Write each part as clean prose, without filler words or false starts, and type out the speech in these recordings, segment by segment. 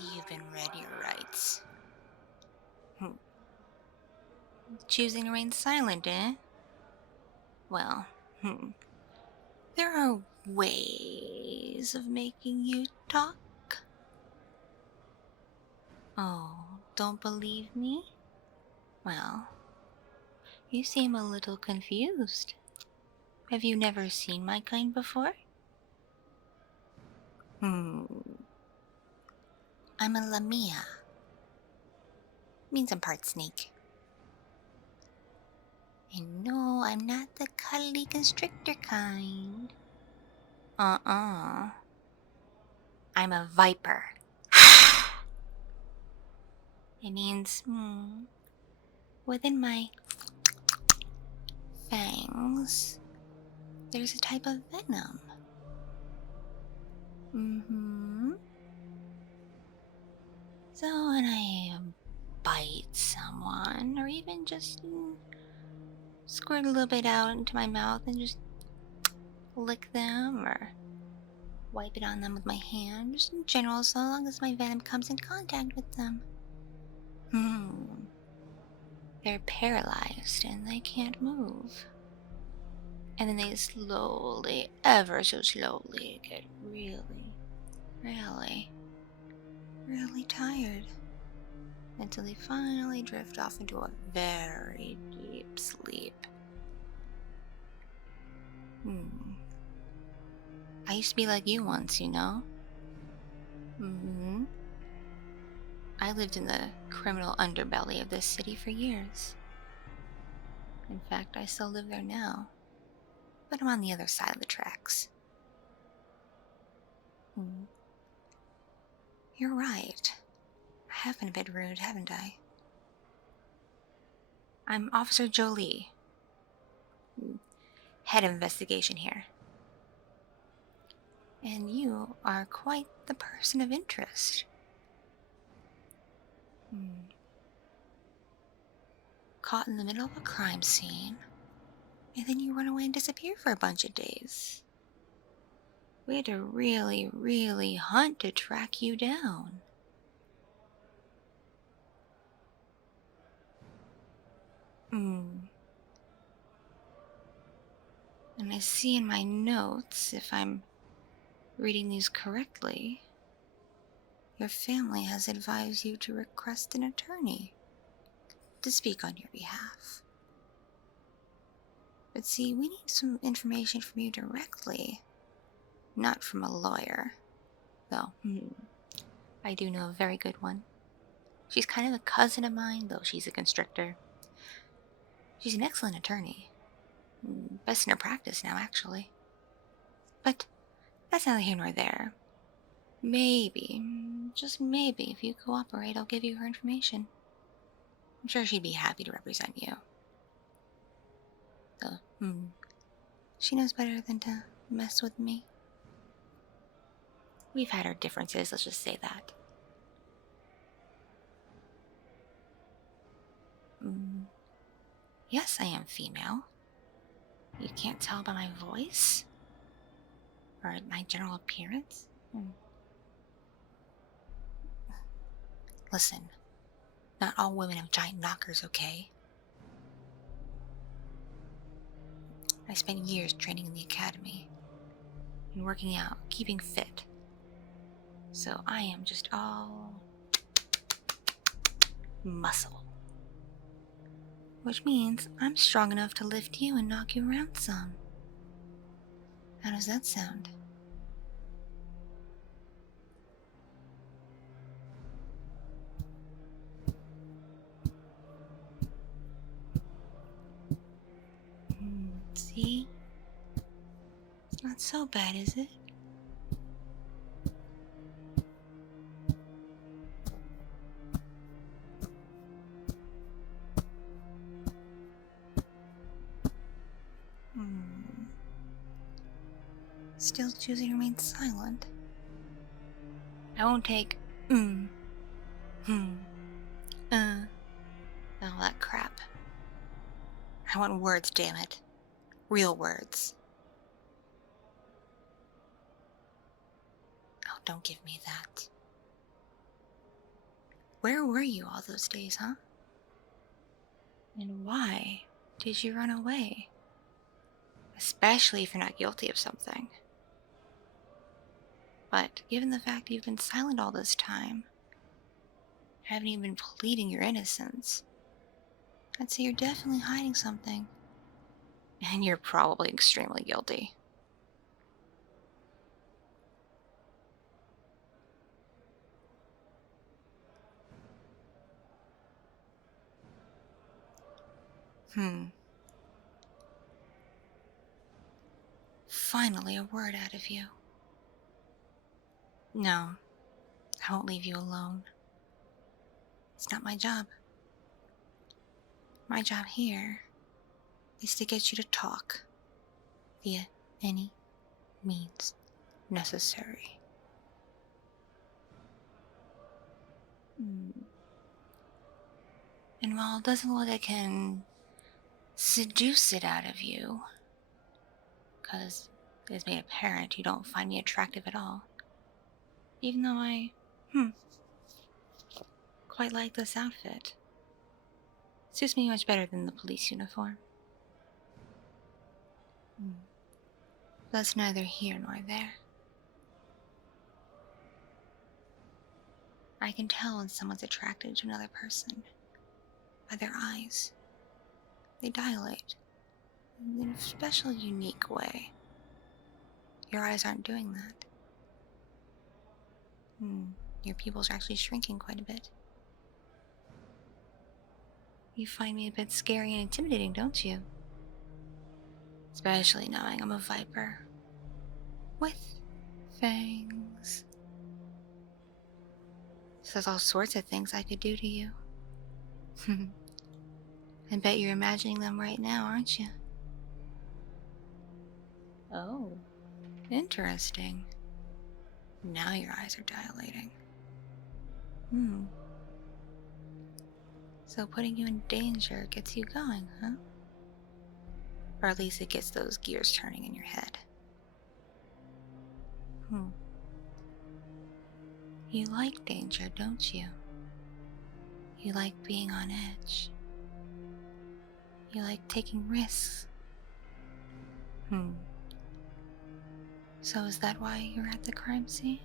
see you've been read your rights. Choosing to remain silent, eh? Well, there are ways of making you talk. Oh, don't believe me? Well, you seem a little confused. Have you never seen my kind before? I'm a Lamia. Means I'm part snake. And no, I'm not the cuddly constrictor kind. I'm a viper. It means, within my fangs, there's a type of venom. So when I bite someone, or even just squirt a little bit out into my mouth and just lick them, or wipe it on them with my hand, just in general, so long as my venom comes in contact with them. They're paralyzed and they can't move. And then they slowly, ever so slowly, get really, really tired. Until they finally drift off into a very deep sleep. I used to be like you once, you know? I lived in the criminal underbelly of this city for years. In fact, I still live there now. But I'm on the other side of the tracks. You're right. I have been a bit rude, haven't I? I'm Officer Jolie, head of investigation here. And you are quite the person of interest. Caught in the middle of a crime scene, and then you run away and disappear for a bunch of days. We had to really hunt to track you down. And I see in my notes, if I'm reading these correctly, your family has advised you to request an attorney to speak on your behalf. But see, we need some information from you directly, not from a lawyer. Though, I do know a very good one. She's kind of a cousin of mine, though she's a constrictor. She's an excellent attorney. Best in her practice now, actually. But that's neither here nor there. Maybe, just maybe, if you cooperate, I'll give you her information. I'm sure she'd be happy to represent you. Though, she knows better than to mess with me. We've had our differences, let's just say that. Yes, I am female. You can't tell by my voice? Or my general appearance? Listen, not all women have giant knockers, okay? I spent years training in the academy and working out, keeping fit. So I am just all muscle. Which means I'm strong enough to lift you and knock you around some. How does that sound? See? It's not so bad, is it? Still choosing to remain silent. I won't take all that crap. I want words, damn it. Real words. Oh, don't give me that. Where were you all those days, huh? And why did you run away? Especially if you're not guilty of something. But given the fact you've been silent all this time, haven't even been pleading your innocence, I'd say you're definitely hiding something. And you're probably extremely guilty. Finally, a word out of you. No, I won't leave you alone. It's not my job. My job here is to get you to talk via any means necessary. And while it doesn't look like I can seduce it out of you, because it's made apparent you don't find me attractive at all, even though I, quite like this outfit. It suits me much better than the police uniform. That's neither here nor there. I can tell when someone's attracted to another person by their eyes. They dilate in a special, unique way. Your eyes aren't doing that. Your pupils are actually shrinking quite a bit. You find me a bit scary and intimidating, don't you? Especially knowing I'm a viper. With fangs. So there's all sorts of things I could do to you. I bet you're imagining them right now, aren't you? Oh, interesting. Now your eyes are dilating. So putting you in danger gets you going, huh? Or at least it gets those gears turning in your head. You like danger, don't you? You like being on edge. You like taking risks. So is that why you were at the crime scene?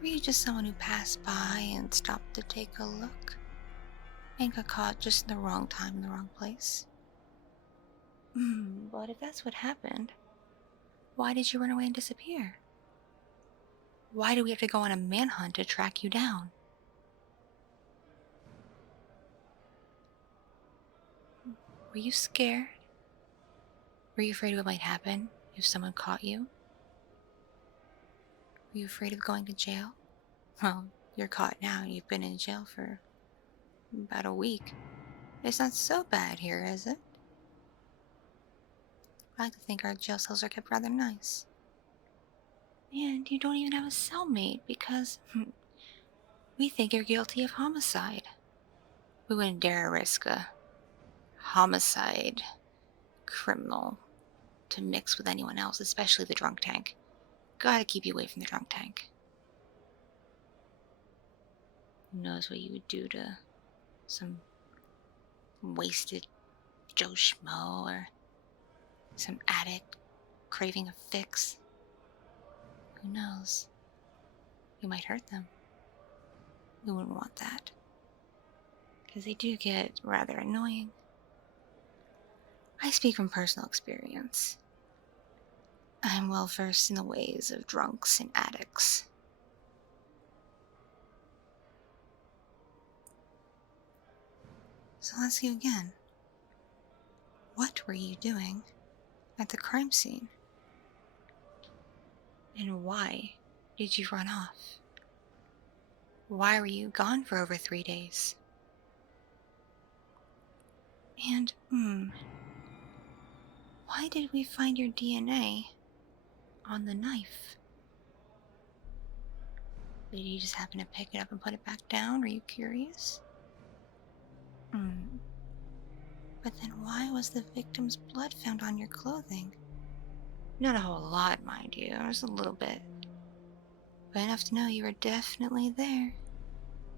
Were you just someone who passed by and stopped to take a look? And got caught just in the wrong time in the wrong place? But if that's what happened, why did you run away and disappear? Why do we have to go on a manhunt to track you down? Were you scared? Were you afraid of what might happen if someone caught you? Were you afraid of going to jail? Well, you're caught now. You've been in jail for about a week. It's not so bad here, is it? I like to think our jail cells are kept rather nice. And you don't even have a cellmate because we think you're guilty of homicide. We wouldn't dare risk a homicide criminal to mix with anyone else, especially the drunk tank. Gotta keep you away from the drunk tank. Who knows what you would do to some wasted Joe Schmo or some addict craving a fix. Who knows? You might hurt them. We wouldn't want that. Because they do get rather annoying. I speak from personal experience. I'm well versed in the ways of drunks and addicts. So I'll ask you again. What were you doing at the crime scene? And why did you run off? Why were you gone for over 3 days? And, why did we find your DNA on the knife? Did you just happen to pick it up and put it back down? Are you curious? But then why was the victim's blood found on your clothing? Not a whole lot, mind you. Just a little bit. But enough to know you were definitely there.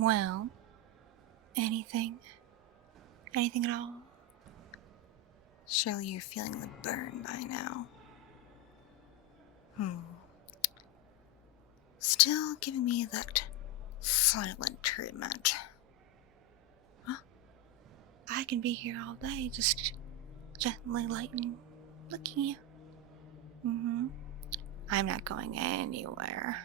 Well, anything? Anything at all? Surely you're feeling the burn by now. Still giving me that silent treatment. Huh? I can be here all day, just gently licking you. I'm not going anywhere.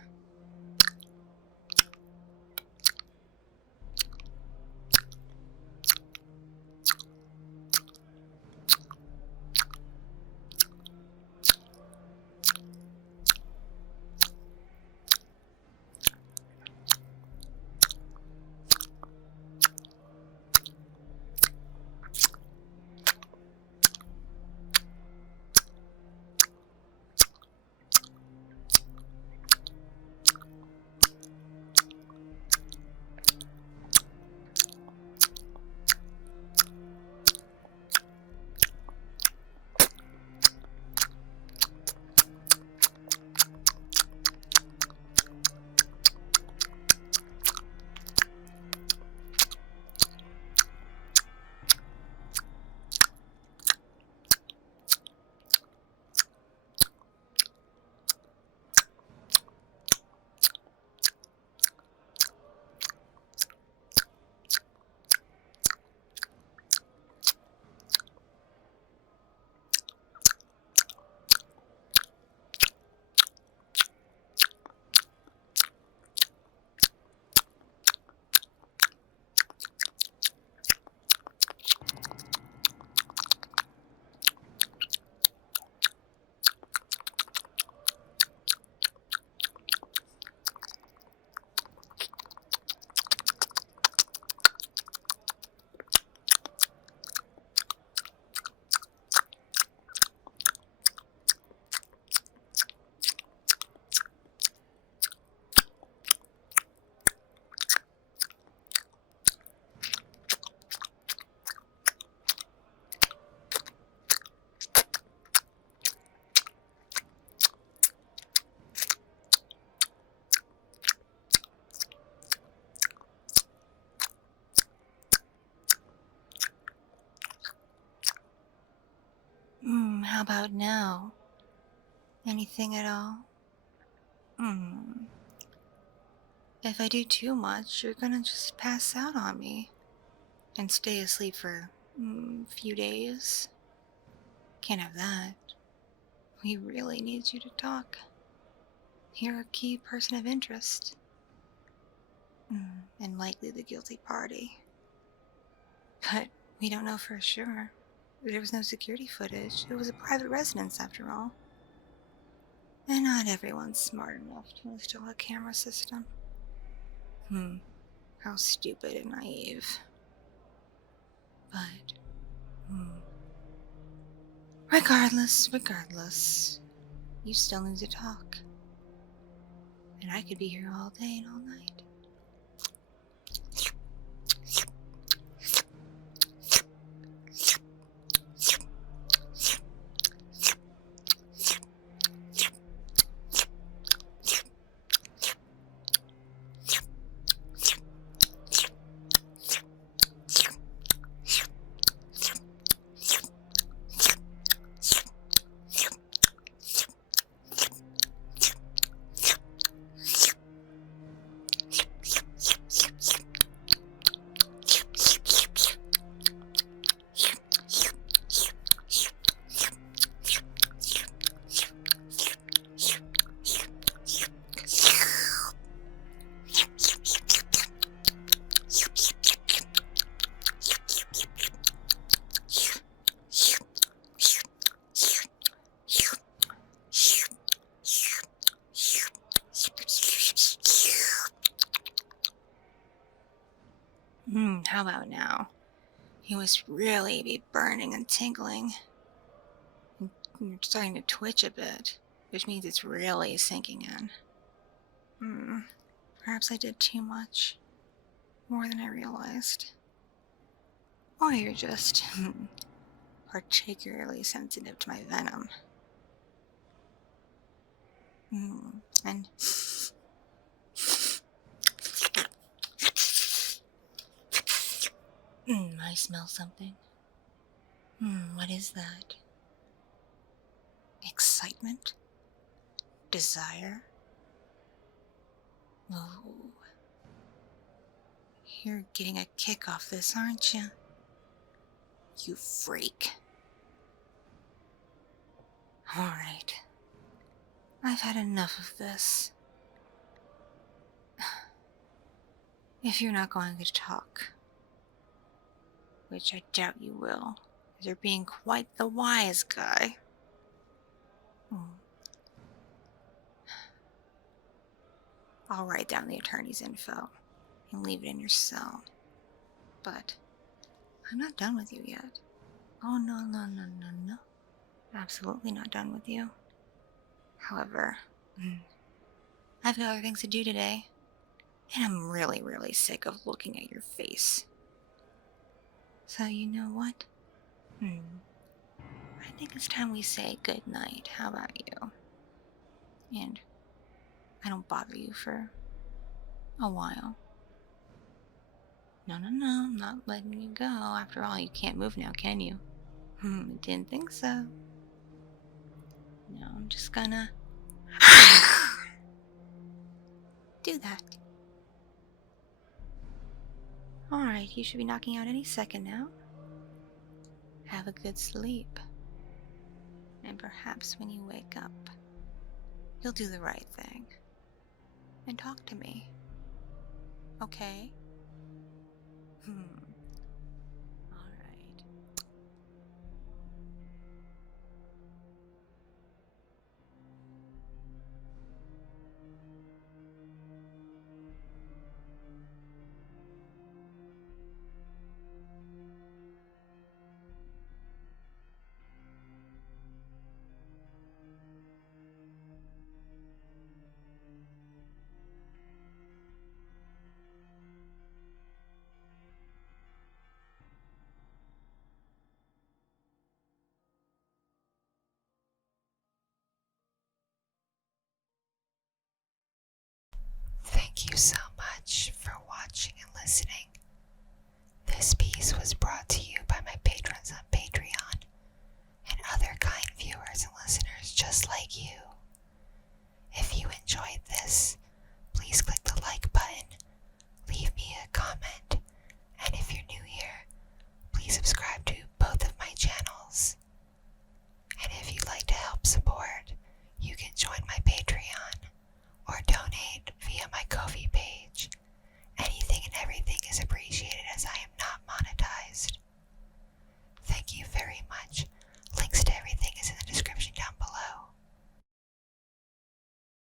How about now? Anything at all? If I do too much, you're gonna just pass out on me and stay asleep for a few days. Can't have that. We really need you to talk. You're a key person of interest. And likely the guilty party. But we don't know for sure. There was no security footage. It was a private residence after all. And not everyone's smart enough to install a camera system. How stupid and naive. But, regardless, you still need to talk. And I could be here all day and all night. How about now? You must really be burning and tingling. You're starting to twitch a bit, which means it's really sinking in. Perhaps I did too much. More than I realized. Or you're just particularly sensitive to my venom. And I smell something. What is that? Excitement? Desire? Oh, you're getting a kick off this, aren't you? You freak. Alright. I've had enough of this. If you're not going to talk, which I doubt you will, as you're being quite the wise guy. I'll write down the attorney's info and leave it in your cell. But I'm not done with you yet. Oh, no. Absolutely not done with you. However, I've got other things to do today, and I'm really sick of looking at your face. So you know what? I think it's time we say goodnight. How about you? And I don't bother you for a while. No, I'm not letting you go. After all, you can't move now, can you? Didn't think so. No, I'm just gonna do that. Alright, you should be knocking out any second now. Have a good sleep. And perhaps when you wake up, you'll do the right thing. And talk to me. Okay? Alright. Thank you so much for watching and listening. This piece was brought to you by my patrons on Patreon and other kind viewers and listeners just like you.